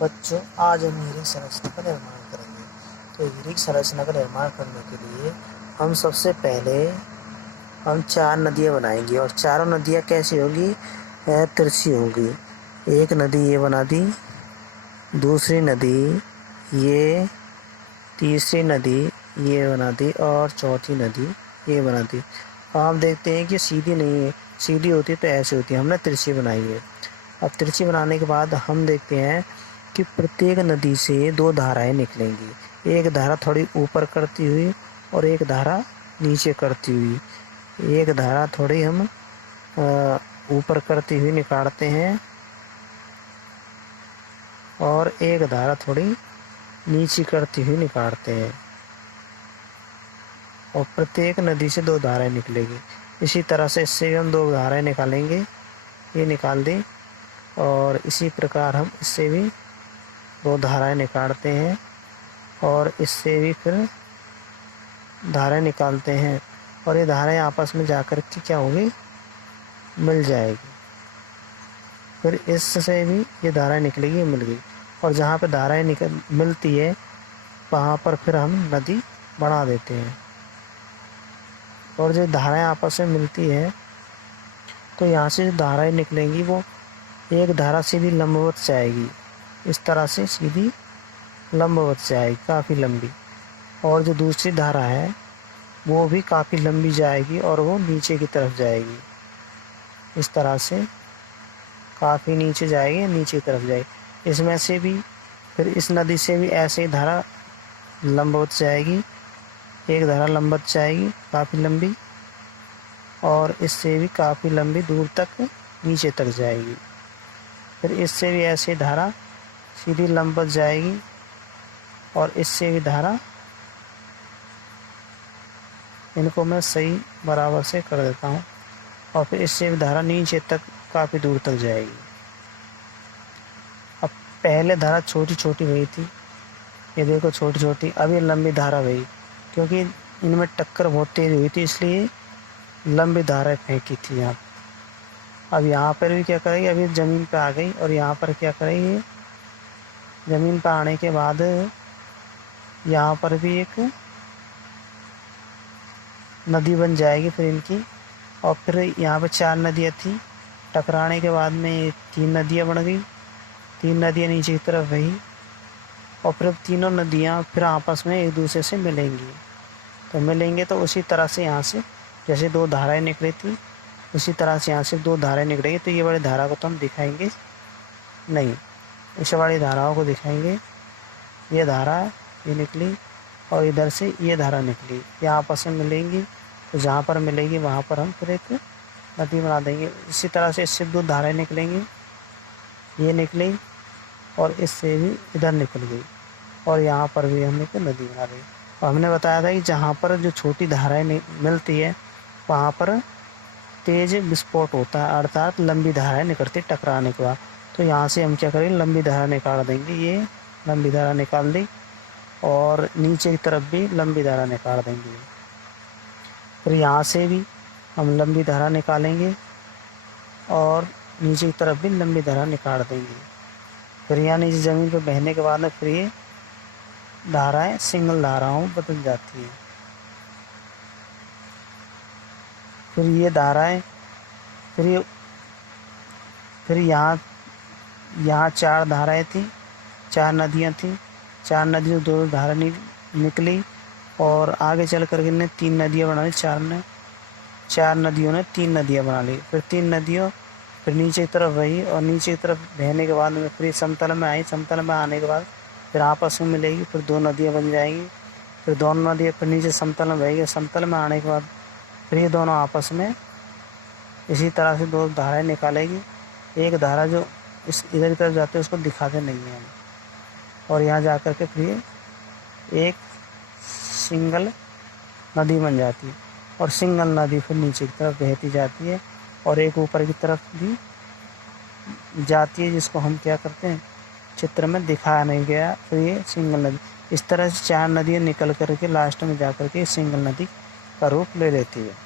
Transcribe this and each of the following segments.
बच्चों, आज हम हीरिक संरचना का निर्माण करेंगे। तो हीरिक संरचना का निर्माण करने के लिए हम सबसे पहले हम 4 नदियाँ बनाएंगे और चारों नदियाँ कैसी होगी? तिरछी होगी। एक नदी ये बना दी, दूसरी नदी ये, तीसरी नदी ये बना दी और चौथी नदी ये बना दी। अब हम देखते हैं कि सीधी नहीं है, सीधी होती तो ऐसी होती है, हमने तिरछी बनाई है। अब तिरछी बनाने के बाद हम देखते हैं कि प्रत्येक नदी से 2 धाराएं निकलेंगी। एक धारा थोड़ी ऊपर करती हुई और एक धारा नीचे करती हुई। एक धारा थोड़ी हम ऊपर करती हुई निकालते हैं और एक धारा थोड़ी नीचे करती हुई निकालते हैं और प्रत्येक नदी से 2 धाराएं निकलेगी। इसी तरह से इससे भी हम 2 धाराएं निकालेंगे, ये निकाल दी, और इसी प्रकार हम इससे भी 2 धाराएं निकालते हैं और इससे भी फिर धाराएं निकालते हैं और ये धाराएं आपस में जाकर के क्या होगी? मिल जाएगी। फिर इससे भी ये धाराएं निकलेगी, मिल गई, और जहाँ पे धाराएं मिलती है वहाँ पर फिर हम नदी बना देते हैं। और जो धाराएं आपस में मिलती है तो यहाँ से जो धाराएं निकलेंगी वो एक धारा सीधी लंबवत जाएगी, इस तरह से सीधी लंबवत जाएगी, काफ़ी लंबी, और जो दूसरी धारा है वो भी काफ़ी लंबी जाएगी और वो नीचे की तरफ जाएगी, इस तरह से काफ़ी नीचे जाएगी, नीचे की तरफ जाएगी। इसमें से भी फिर इस नदी से भी ऐसे ही धारा लंबवत जाएगी, एक धारा लंबवत जाएगी काफ़ी लंबी, और इससे भी काफ़ी लंबी दूर तक नीचे तक जाएगी। फिर इससे भी ऐसे धारा सीधी लंबवत जाएगी और इससे भी धारा, इनको मैं सही बराबर से कर देता हूँ, और फिर इससे भी धारा नीचे तक काफ़ी दूर तक जाएगी। अब पहले धारा छोटी छोटी बही थी, ये देखो छोटी छोटी, अब ये लंबी धारा बही, क्योंकि इनमें टक्कर बहुत तेज हुई थी इसलिए लंबी धारा फेंकी थी यहाँ। अब यहाँ पर भी क्या करेगी? अभी ज़मीन पे आ गई और यहाँ पर क्या करेगी? ज़मीन पर आने के बाद यहाँ पर भी एक नदी बन जाएगी फिर इनकी, और फिर यहाँ पे 4 नदियाँ थी, टकराने के बाद में 3 नदियाँ बन गई, 3 नदियाँ नीचे की तरफ बही, और फिर तीनों नदियाँ फिर आपस में एक दूसरे से मिलेंगी। तो मिलेंगे तो उसी तरह से यहाँ से जैसे 2 धाराएं निकली थी उसी तरह से यहाँ से 2 धाराएं निकलेंगी। तो ये बड़ी धारा को तो हम दिखाएंगे नहीं, इस वाली धाराओं को दिखाएंगे। ये धारा ये निकली और इधर से ये धारा निकली, ये आपस में मिलेंगी, तो जहाँ पर मिलेगी वहाँ पर हम फिर एक नदी बना देंगे। इसी तरह से इससे 2 धाराएं निकलेंगी, ये निकली और इससे भी इधर निकल गई, और यहाँ पर भी हम एक नदी बना दी। और हमने बताया था कि जहाँ पर जो छोटी धाराएं मिलती है वहाँ पर तेज विस्फोट होता है, अर्थात लंबी धाराएं निकलती टकराने के बाद। तो यहाँ से हम क्या करेंगे? लंबी धारा निकाल देंगे, ये लंबी धारा निकाल दी, और नीचे की तरफ भी लंबी धारा निकाल देंगे। फिर यहाँ से भी हम लंबी धारा निकालेंगे और नीचे की तरफ भी लंबी धारा निकाल देंगे। फिर यहाँ नीचे ज़मीन पर बहने के बाद में फिर ये धाराएं सिंगल धाराओं बदल जाती हैं। फिर ये धाराएं फिर यहाँ 4 धाराएं थी, 4 नदियाँ थी, 4 नदियों 2 धारा निकली, और आगे चल कर के 3 नदियाँ बना ली। 4 नदियों ने 3 नदियाँ बना ली। फिर 3 नदियों फिर नीचे की तरफ बही, और नीचे की तरफ बहने के बाद में फिर समतल में आई, समतल में आने के बाद फिर आपस में मिलेगी, फिर 2 नदियाँ बन जाएंगी। फिर दोनों नदियाँ फिर नीचे समतल में बहेगी, समतल में आने के बाद फिर ये दोनों आपस में इसी तरह से 2 धाराएं निकालेगी। एक धारा जो इस इधर की तरफ जाते है उसको दिखाते नहीं हैं हम, और यहाँ जा कर के फिर ये एक सिंगल नदी बन जाती है, और सिंगल नदी फिर नीचे की तरफ बहती जाती है और एक ऊपर की तरफ भी जाती है, जिसको हम क्या करते हैं चित्र में दिखाया नहीं गया। फिर ये सिंगल नदी, इस तरह से 4 नदियाँ निकल कर के लास्ट में जा कर के सिंगल नदी का रूप ले लेती है।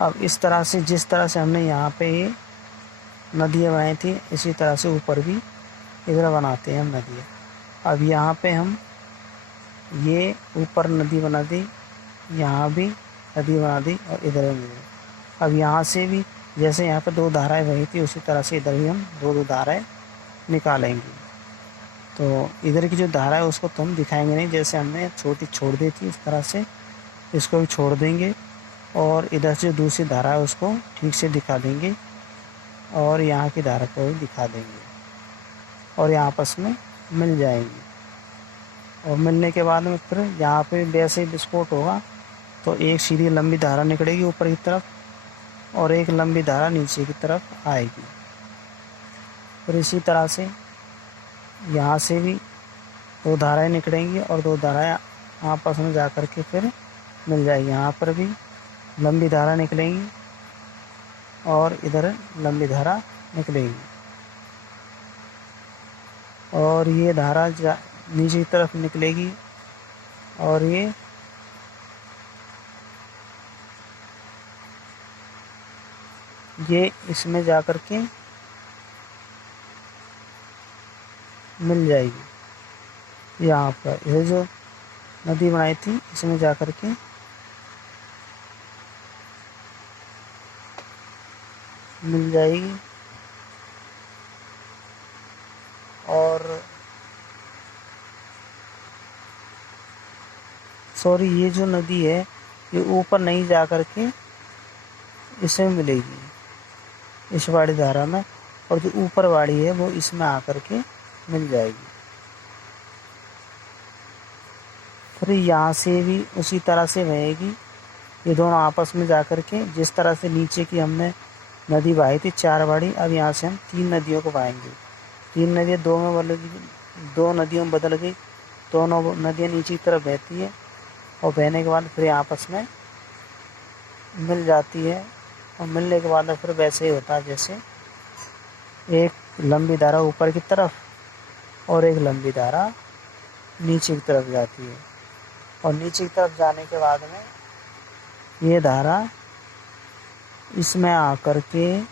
अब इस तरह से जिस तरह से हमने यहाँ पे ये नदियाँ बनाई थी, इसी तरह से ऊपर भी इधर बनाते हैं हम नदियाँ। अब यहाँ पे हम ये ऊपर नदी बना दी, यहाँ भी नदी बना दी और इधर भी। अब यहाँ से भी जैसे यहाँ पे 2 धाराएं बही थी उसी तरह से इधर भी हम 2 धाराएं निकालेंगे। तो इधर की जो धारा है उसको तो हम दिखाएंगे नहीं, जैसे हमने छोटी छोड़ दी थी इस तरह से इसको भी छोड़ देंगे और इधर से दूसरी धारा है उसको ठीक से दिखा देंगे और यहाँ की धारा को भी दिखा देंगे और यहाँ आपस में मिल जाएंगी। और मिलने के बाद में फिर यहाँ पे वैसे ही विस्फोट होगा तो एक सीधी लंबी धारा निकलेगी ऊपर की तरफ और एक लंबी धारा नीचे की तरफ आएगी। फिर इसी तरह से यहाँ से भी 2 धाराएं निकलेंगी और 2 धाराएं आपस में जा कर के फिर मिल जाएगी। यहाँ पर भी लंबी धारा निकलेंगी और इधर लंबी धारा निकलेगी और ये धारा नीचे की तरफ निकलेगी और ये इसमें जा कर के मिल जाएगी। यहाँ पर ये जो नदी बनाई थी इसमें जा कर के मिल जाएगी। और सॉरी, ये जो नदी है ये ऊपर नहीं जा कर के इसमें मिलेगी इस वाली धारा में, और जो ऊपर वाली है वो इसमें आकर के मिल जाएगी। फिर यहाँ से भी उसी तरह से बहेगी, ये दोनों आपस में जा कर के जिस तरह से नीचे की हमने नदी बहाई थी 4 बाड़ी, अब यहाँ से हम 3 नदियों को बहाएंगे। 3 नदियाँ 2 में बदल 2 नदियों में बदल गई, दोनों नदियाँ नीचे की तरफ बहती है और बहने के बाद फिर आपस में मिल जाती है। और मिलने के बाद फिर वैसे ही होता है जैसे एक लंबी धारा ऊपर की तरफ और एक लंबी धारा नीचे की तरफ जाती है और नीचे की तरफ जाने के बाद में ये धारा इसमें आकर के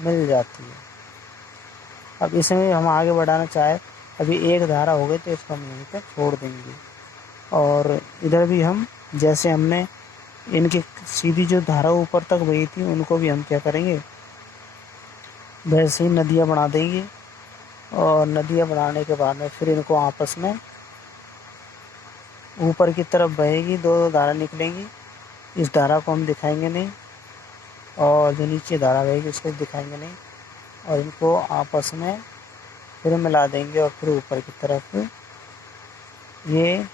मिल जाती है। अब इसमें हम आगे बढ़ाना चाहे, अभी एक धारा हो गई तो इसको हम यहीं पे छोड़ देंगे। और इधर भी हम जैसे हमने इनकी सीधी जो धारा ऊपर तक बही थी उनको भी हम क्या करेंगे, वैसे ही नदियाँ बना देंगे। और नदियाँ बनाने के बाद में फिर इनको आपस में ऊपर की तरफ बहेगी, 2 धारा निकलेंगी। इस धारा को हम दिखाएंगे नहीं और जो नीचे धारा बहेगी उसको दिखाएंगे नहीं, और इनको आपस में फिर मिला देंगे और फिर ऊपर की तरफ ये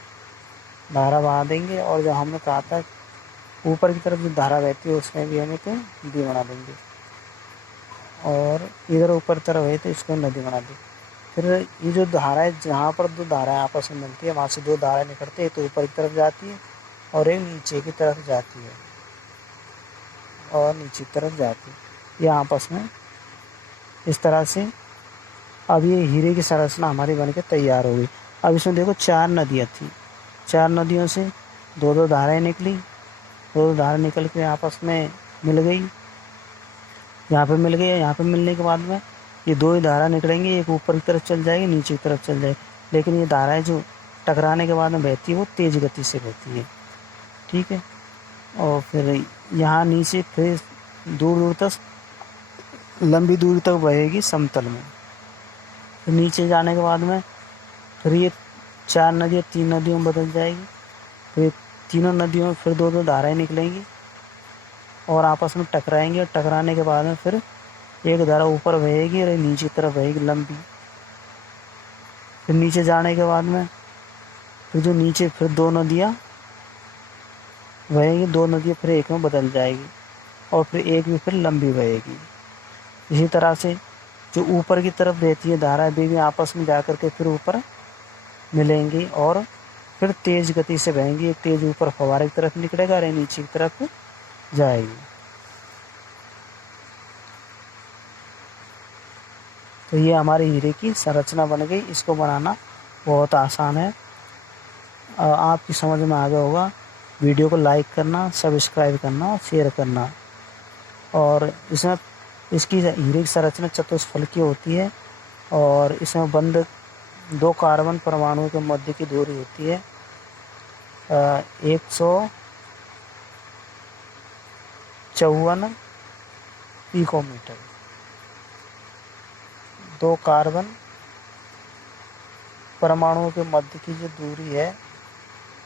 धारा बहा देंगे। और जो हमने कहा था ऊपर की तरफ जो धारा बहती है उसमें भी हम एक नदी बना देंगे और इधर ऊपर तरफ है तो इसको नदी बना दी। फिर ये जो धारा है, जहाँ पर 2 धाराएं आपस में मिलती है वहाँ से 2 धाराएं निकलती है, तो ऊपर की तरफ जाती है और एक नीचे की तरफ जाती है और नीचे की तरफ जाती है, ये आपस में इस तरह से। अब ये हीरे की संरचना हमारी बन के तैयार हो गई। अब इसमें देखो 4 नदियाँ थी, 4 नदियों से 2-2 धाराएं निकली, 2 धाराएं निकल के आपस में मिल गई, यहाँ पे मिल गई। यहाँ पे मिलने के बाद में ये 2 ही धारा निकलेंगी, एक ऊपर की तरफ चल जाएगी, नीचे की तरफ चल जाएगी। लेकिन ये धाराएं जो टकराने के बाद में बहती है वो तेज़ गति से बहती है, ठीक है। और फिर यहाँ नीचे फिर दूर दूर तक लंबी दूरी तक बहेगी समतल में। फिर नीचे जाने के बाद में फिर ये 4 नदियाँ 3 नदियों में बदल जाएगी। फिर तीनों नदियों में फिर 2-2 धाराएं निकलेंगी और आपस में टकराएंगे, और टकराने के बाद में फिर एक धारा ऊपर बहेगी और एक नीचे की तरफ बहेगी लंबी। फिर नीचे जाने के बाद में फिर जो नीचे फिर 2 नदियाँ बहेगी, 2 नदियाँ फिर एक में बदल जाएगी और फिर एक भी फिर लंबी बहेगी। इसी तरह से जो ऊपर की तरफ बहती है धारा भी आपस में जा कर के फिर ऊपर मिलेंगी और फिर तेज़ गति से बहेंगी। एक तेज़ ऊपर फव्वारे की तरफ निकलेगा और नीचे की तरफ जाएगी। तो ये हमारे हीरे की संरचना बन गई। इसको बनाना बहुत आसान है, आपकी समझ में आ गया होगा। वीडियो को लाइक करना, सब्सक्राइब करना और शेयर करना। और इसमें इसकी हीरे की संरचना चतुष्फलकीय होती है, और इसमें बंद 2 कार्बन परमाणुओं के मध्य की दूरी होती है 154 पिकोमीटर। 2 कार्बन परमाणुओं के मध्य की जो दूरी है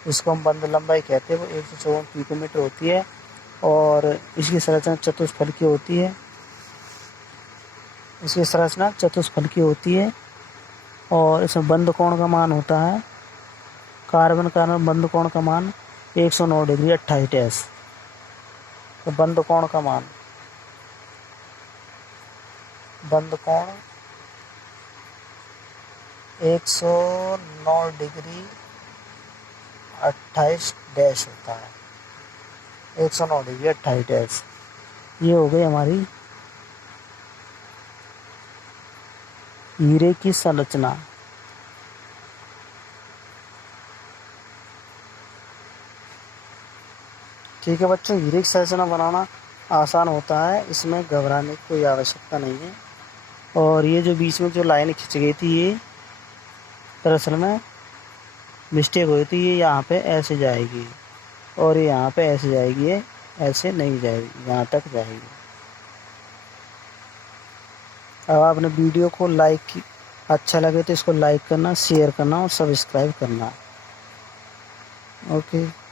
उसको हम बंद लंबाई कहते हैं, वो 154 पिकोमीटर होती है। और इसकी संरचना चतुष्फलकीय होती है। और इसमें बंद कोण का मान होता है, कार्बन का बंद कोण का मान 109 डिग्री 28 डेश। तो बंद कोण 109 डिग्री 28 डैश होता है, 109 डिग्री 28 डैश। ये हो गई हमारी हीरे की संरचना। ठीक है बच्चों, हीरे की संरचना बनाना आसान होता है, इसमें घबराने की कोई आवश्यकता नहीं है। और ये जो बीच में जो लाइन खिंच गई थी, ये दरअसल में मिस्टेक हुई थी। ये यहाँ पे ऐसे जाएगी और ये यहाँ पे ऐसे जाएगी, ये ऐसे नहीं जाएगी, यहाँ तक जाएगी। अब आपने वीडियो को अच्छा लगे तो इसको लाइक करना, शेयर करना और सब्सक्राइब करना। ओके।